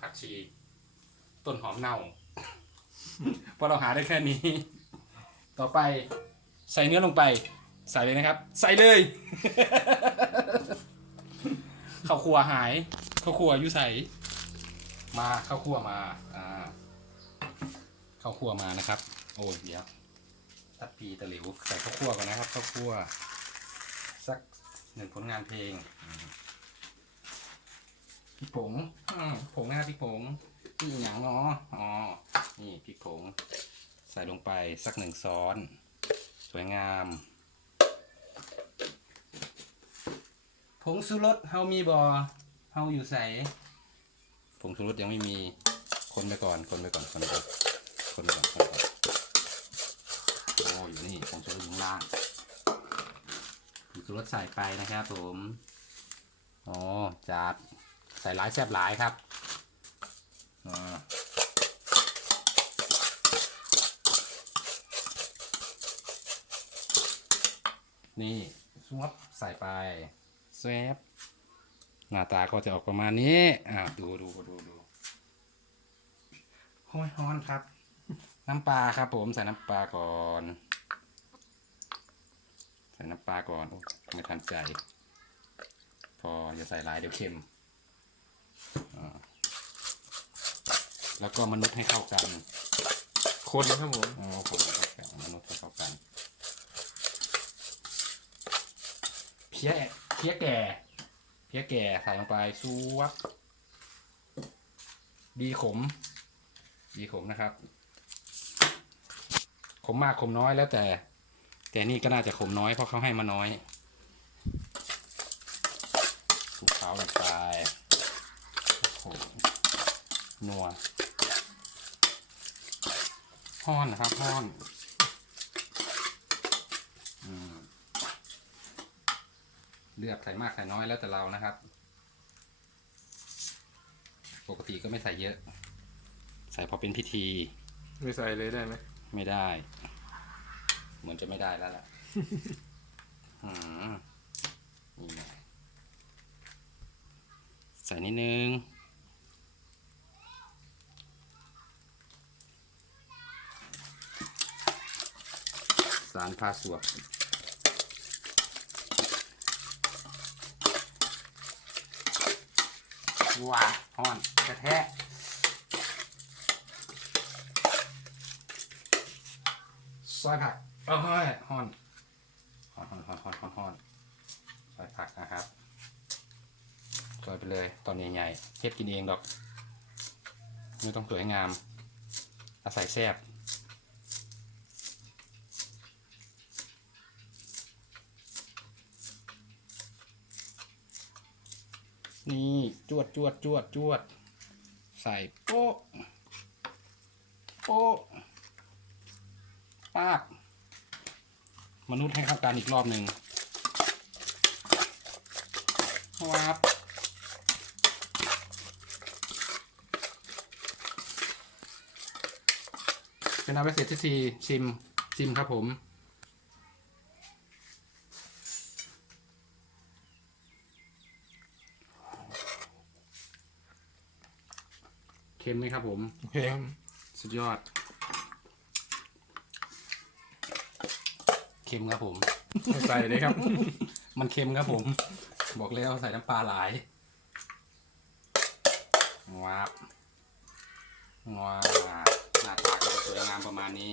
ผักชี ต้นหอมเน่า เพราะเราหาได้แค่นี้ ต่อไปใส่เนื้อลงไป ใส่เลยนะครับ ใส่เลยข้าวครัวหายข้าวครัวอยู่ใส่มาข้าวครัวมาอ่าข้าวครัวมานะครับ โอ้ยเดี๋ยวตัดปีตะหลิวใส่ข้าวครัวก่อนนะครับข้าวครัวสักหนึ่งผลงานเพลง พริกผงอืมผงนะครับพริกผงนี่อย่างเนาะอ๋อ นี่พริกผง ใส่ลงไปสักหนึ่งซ้อน สวยงาม ผงชูรสเฮามีบอเฮาอยู่ใส่ผงชูรสยังไม่มี คนไปก่อน คนไปก่อน คนไปก่อน คนไปก่อนคนไปก่อนโอ้อยู่นี่ผงชูรสอยู่ข้างล่างผงชูรสใส่ไปนะครับผม อ๋อจัด ใส่หลายแซ่บหลายครับอ่านี่ซวบใส่ไปแซบหน้าตาก็จะออกประมาณนี้ อ่าดูดูดูดูห้อยฮ้อนครับ น้ำปลาครับ ผมใส่น้ำปลาก่อน ใส่น้ำปลาก่อนโอ้ไม่ทันใจ พออย่าใส่หลายเดี๋ยวเค็มอ่า แล้วก็มนุษย์ให้เข้ากัน คนครับผมอ๋อผมเข้ากันมนุษย์ให้เข้ากันเพี้ยเพี้ยแก่เพี้ยแก่ใส่ลงไปซวบดีขม ดีขมนะครับ ขมมากขมน้อยแล้วแต่ แต่นี่ก็น่าจะขมน้อยเพราะเขาให้มาน้อยคลุกเคล้าลงไปโอ้โห นัวห้อนนะครับห้อนอืมเลือกใส่มากใส่น้อยแล้วแต่เรานะครับ ปกติก็ไม่ใส่เยอะ ใส่พอเป็นพิธี ไม่ใส่เลยได้ไหมไม่ได้ เหมือนจะไม่ได้แล้วล่ะอืมนี่ไงใส่นิดนึง สารพาสวบว้าห้อนกระแทะซอยผักเอ้ยฮอนฮอนฮอนฮอนฮอนฮอนฮอนซอยผักนะครับซอยไปเลยตอนใหญ่ๆเฮ็ดกินเองดอก ไม่ต้องสวยงาม อาศัยแซบ นี่จวดจวดจวดจวด ใส่โป๊ะโป๊ะปากมนุษย์ให้เข้ากันอีกรอบหนึ่งวับเป็นเอาไปเสร็จทีชิมชิมครับผม เค็มไหมครับผม เค็มสุดยอด เค็มครับผมไม่ใส่เลยครับ มันเค็มครับผม บอกแล้วใส่น้ำปลาหลายว้าบว้าบหน้าตาก็จะสวยงามประมาณนี้